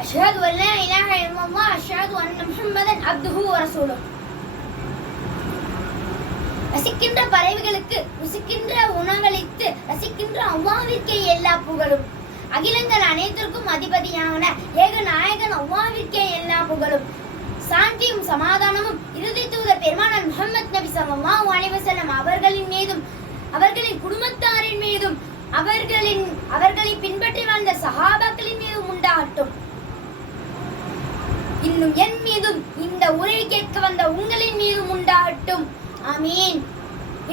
أشهد أن لا إله إلا الله أشهد أن محمدا عبده ورسوله ரசிக்கின்ற பறவைகளுக்கு ருசிக்கின்ற உணவளித்து ரசிக்கின்ற அவ்வாவிற்கே எல்லா புகழும் அகிலங்கள் அனைத்திற்கும் அதிபதியான ஏக நாயகன் அவ்வாவிற்கே எல்லா புகழும். சாந்தியும் சமாதானமும் இறுதி தூதர் பெருமானார் முகமது நபி சமமா அலைஹி அவர்களின் மீதும் அவர்களின் குடும்பத்தாரின் மீதும் அவர்களின் அவர்களை பின்பற்றி வாழ்ந்த சகாபாக்களின் மீதும் உண்டாகட்டும். இன்னும் என் மீதும் இந்த உரை கேட்க வந்த உங்களின் மீதும் உண்டாகட்டும். ஆமீன்.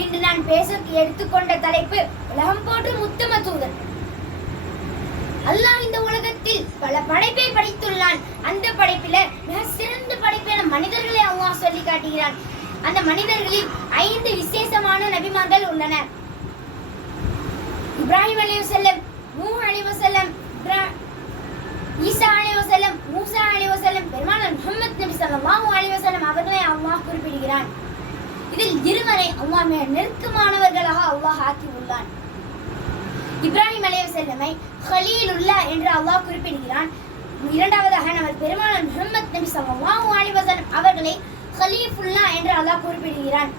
இன்று நான் பேச எடுத்துக்கொண்ட தலைப்பு உலகம் போற்றும் உத்தம தூதர். அல்லாஹ் இந்த உலகத்தில் பல படைப்பை படைத்துள்ளான். அந்த படைப்பில மிக சிறந்த படைப்பான மனிதர்களை அல்லாஹ் சொல்லி காட்டுகிறான். அந்த மனிதர்களில் ஐந்து விசேஷமான நபிமார்கள் உள்ளனர். இப்ராஹிம் அலி வசல்லம் மூ அலி வசல்லம் ஈசா அலி வசல்லம் மூசா அலி வசல்லம் பெருமானார் முகமது நபி ஸல்லல்லாஹு அலி வசல்லம் அவர்களை அல்லாஹ் குறிப்பிடுகிறான். இதில் இருவரை அல்லாஹ் மிக நெருக்கமானவர்களாக அல்லாஹ் ஆக்கி உள்ளான். இப்ராஹிம் அலைஹிஸ்ஸலாமை ஹலீலுல்லா என்று அல்லாஹ் குறிப்பிடுகிறான். இரண்டாவதாக நமது பெருமாள் முஹம்மத் நபி ஸல்லல்லாஹு அலிவசன் அவர்களை ஹலீஃபுல்லா என்று அல்லாஹ் குறிப்பிடுகிறான்.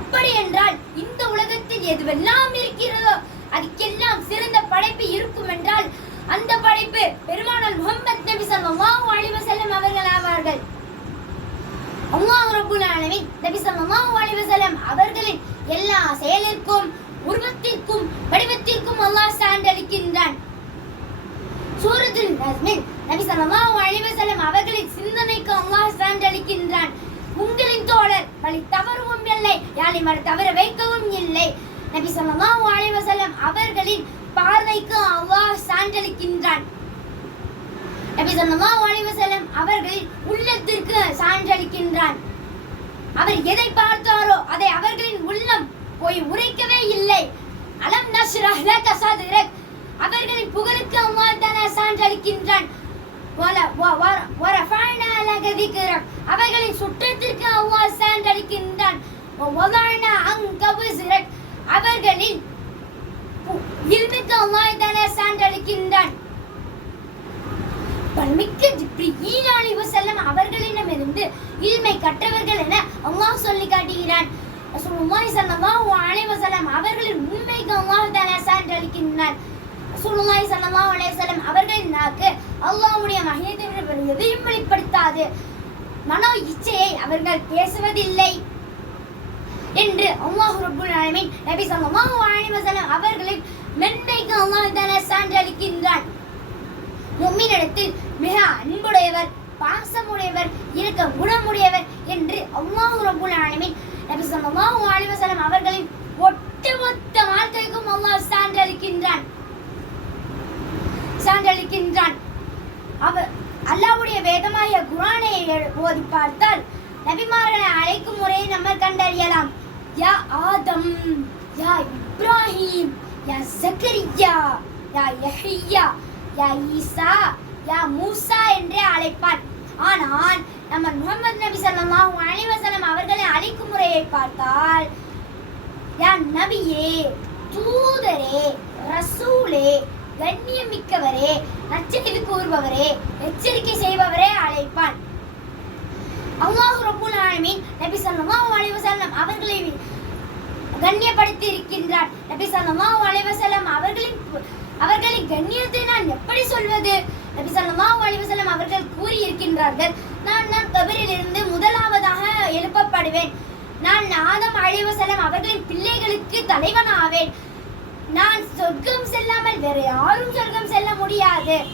அப்படி என்றால் இந்த உலகத்தில் எதுவெல்லாம் இருக்கிறதோ அதுக்கெல்லாம் சிறந்த படைப்பு இருக்கும் என்றால் அந்த படைப்பு பெருமானார் முஹம்மத் நபி ஸல்லல்லாஹு அலிவசல்லம் அவர்கள் ஆவார்கள். அல்லாஹ் ரபுல் ஆலமின் நபி ஸல்லல்லாஹு அலிவசல்லம் அவர்களின் எல்லா செயலிற்கும் உருவத்திற்கும் வடிவத்திற்கும் அல்லாஹ் சான்றளிக்கின்றான். சூரத்தில் நஸ்மின் நபி ஸல்லல்லாஹு அலைஹி வஸல்லம் அவர்களின் சிந்தனைக்கு அல்லாஹ் சான்றளிக்கின்றான். உங்களின் தோழர் வழி தவறவும் இல்லை யாரை மறு தவற வைக்கவும் இல்லை. நபி ஸல்லல்லாஹு அலைஹி வஸல்லம் அவர்களின் பார்வைக்கு அல்லாஹ் சான்றளிக்கின்றான். நபி ஸல்லல்லாஹு அலைஹி வஸல்லம் அவர்களின் உள்ளத்திற்கு சான்றளிக்கின்றான். அவர் எதை பார்த்தார் சான்றளிக்கின்றான் அவர்களின் சுற்றத்திற்கு அல்லாஹ் சான்றளிக்கின்றான். அவர்களின் இல்முக்கு அல்லாஹ் சான்றளிக்கின்றான். ஜிப்ரீல் அவர்களிடமிருந்து இல்மை கற்றவர்கள் என அல்லாஹ் சொல்லி காட்டுகிறான். ரசூலுல்லாஹி ஸல்லல்லாஹு அலைஹி வஸல்லம் அவர்களின் உண்மைக்கு அல்லாஹ் தஆலா சான்றளிக்கின்றான். ரசூலுல்லாஹி ஸல்லல்லாஹு அலைஹி வஸல்லம் அவர்களின் நாக்கு அல்லாஹ்வுடைய மகிமையை தவிர வேறு எதையும் வெளிப்படுத்தாது. மனோ இச்சையை அவர்கள் பேசுவதில்லை என்று அல்லாஹ் ரப்புல் ஆலமீன் நபி ஸல்லல்லாஹு அலைஹி வஸல்லம் அவர்களின் மென்மைக்கு அல்லாஹ் தஆலா சான்றளிக்கின்றான் மும்மினிடத்தில் மிக அன்புடையவர் பாசமுடையவர் இருக்க குணமுடையவர் என்று அல்லாஹ் ரப்புல் ஆலமீன் நபி ஸல்லல்லாஹு அலைஹி வஸல்லம் அவர்களின் ஒட்டுமொத்த வாழ்க்கைக்கும் அல்லாஹ் சான்றளிக்கின்றான் சான்றளிக்கின்றான். அவர் அல்லாஹ்வுடைய வேதமாகிய குரானை ஓதி பார்த்தால் நபிமார்களை அழைக்கும் முறையை நம்ம கண்டறியலாம். யா ஆதம் யா இப்ராஹிம் யா சக்கரியா யா யஹியா யா ஈசா யா மூசா என்றே அழைப்பான். ஆனால் நம்ம முகமது நபி ஸல்லல்லாஹு அலைஹி அவர்களை அழைக்கும் முறையை பார்த்தால் யா நபியே கண்ணியம் மிக்கவரே நச்சரிவு கூறுபவரே எச்சரிக்கை செய்பவரே அழைப்பான். அல்லாஹ் ரப்புல் ஆலமீன் நபி ஸல்லல்லாஹு அலைஹி வஸல்லம் அவர்களை கண்ணியப்படுத்தி இருக்கின்றார் நபி ஸல்லல்லாஹு அலைஹி வஸல்லம் அவர்களின் அவர்களின் கண்ணியத்தை நான் எப்படி சொல்வது? நபி ஸல்லல்லாஹு அலைஹி வஸல்லம் அவர்கள் கூறி இருக்கின்றார்கள் நான் நான் கபரிலிருந்து முதலாவதாக எழுப்பப்படுவேன். நான் ஆதம் அலைஹி வஸல்லம் அவர்களின் பிள்ளைகளுக்கு தலைவன் ஆவேன் நான் சொர்க்கம் செல்லாமல் வேற யாரும் சொர்க்கம் செல்ல முடியாது.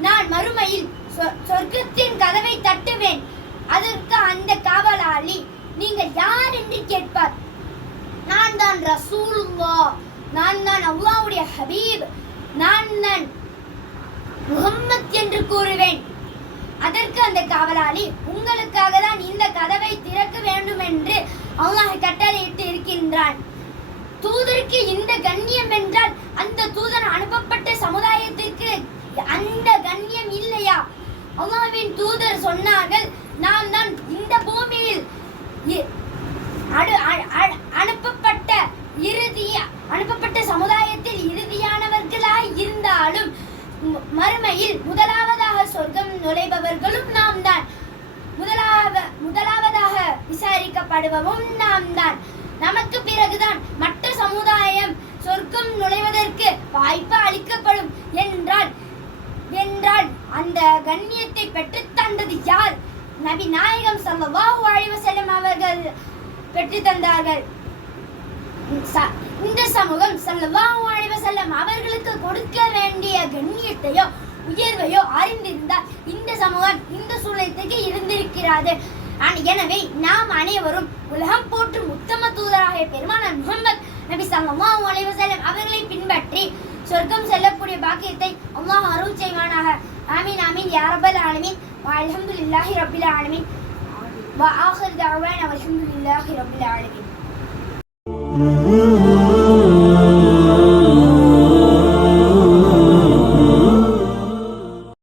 நான் மறுமையில் சொ- சொர்க்கத்தின் கதவை தட்டுவேன். அதற்கு அந்த காவலாளி நீங்கள் யார் என்று கேட்பார்? நான் தான் ரசூலுல்லா நான் தான் அல்லாஹ்வுடைய ஹபீப். நான் தான் முகம்மத் என்று கூறுவேன். அதற்கு அந்த காவலாளி உங்களுக்காக தான் இந்த கதவை திறக்க வேண்டும் என்று அல்லாஹ் கட்டளையிட்டு இருக்கின்றான். தூதருக்கு இந்த கண்ணியம் என்றால் அந்த தூதர் அனுப்பப்பட்ட சமுதாயத்திற்கு அந்த கண்ணியம் இல்லையா? அல்லாவின் தூதர் சொன்னார்கள் நாம் தான் இந்த பூமியில் இ- அடு- அ- அனுப்பப்பட்ட இறுதி அனுப்பப்பட்ட சமுதாயத்தில் இறுதியானவர்களாய் இருந்தாலும் மறுமையில் முதலாவதாக சொர்க்கம் நுழைபவர்களும் நாம் தான். முதலாவ முதலாவதாக விசாரிக்கப்படுபவும் நாம் தான். நமக்கு பிறகுதான் மற்ற சமுதாயம் சொர்க்கம் நுழைவதற்கு வாய்ப்பு அளிக்கப்படும். என்றால் என்றால் அந்த கண்ணியத்தை பெற்றுத் தந்தது யார்? நபி நாயகம் சல்லல்லாஹு அலைஹி வஸல்லம் அவர்கள் பெற்று தந்தார்கள். ச- இந்த சமூகம் சல்லல்லாஹு அலைஹி வஸல்லம் அவர்களுக்கு கொடுக்க வேண்டிய கண்ணியத்தையோ உயர்வையோ அறிந்திருந்தால் இந்த சமூகம் இந்த சூழலுக்கு இருந்திருக்கிறது. எனவே நாம் அனைவரும் உலகம் போற்றும் உத்தம தூதராகிய பெருமானார் முகமது நபி சல்லல்லாஹு அலைஹி வஸல்லம் அவர்களை பின்பற்றி சொர்க்கம் செல்லக்கூடிய பாக்கியத்தை அல்லாஹ் அருள் செய்வானாக. ஆமீன் ஆமீன். யா ரப்பல் ஆலமீன். வ அல்ஹம்துலில்லாஹி ரப்பில் ஆலமீன். வ ஆகிர் தஅவானா அல்ஹம்துலில்லாஹி ரப்பில் ஆலமீன்.